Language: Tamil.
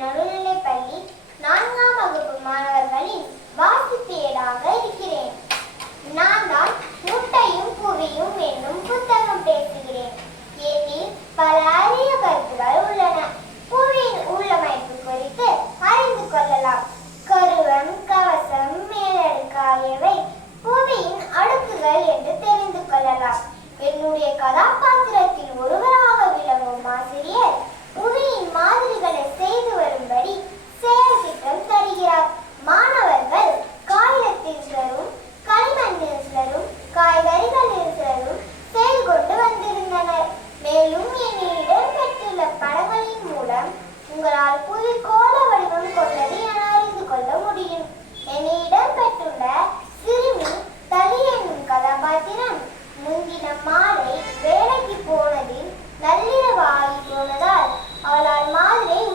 நடுநிலைப்பள்ளி 4ஆம் வகுப்பு மாணவர்களின் வாசிப்பேடாக இருக்கிறேன். நான் தான் முட்டையும் புவியும் என்னும் புத்தகம் பேசுகிறேன். இதில் பல அரிய கருத்துகள் உள்ளன. புவியின் உள்ளமைப்பு குறித்து அறிந்து கொள்ளலாம். கருவம், கவசம், மேலடுக்கு ஆகியவை புவியின் அடுக்குகள் என்று தெரிந்து கொள்ளலாம். என்னுடைய கதாபாத்திரத்தில் ஒருவராக விளங்கும் ஆசிரியர் புவியின் மாதிரிகளை செய்து வரும்படி செயல் திட்டம் தருகிறார். மாணவர்கள் காகிதத்தில் சிலரும், களிமண்ணில் சிலரும், காய்கறிகளில் சிலரும் செய்து கொண்டு வந்திருந்தனர். மேலும் என்னிடம் பெற்றுள்ள படங்களின் மூலம் உங்களால் புவி கோள வடிவம் கொண்டது என அறிந்து கொள்ள முடியும். என்னிடம் பெற்றுள்ள சிறுமி தலி என்னும் கதாபாத்திரம் முந்தின மாலை வேலைக்கு போனதில் நள்ளிரவு ஆகி போனதால் அவளால் மாதிரியை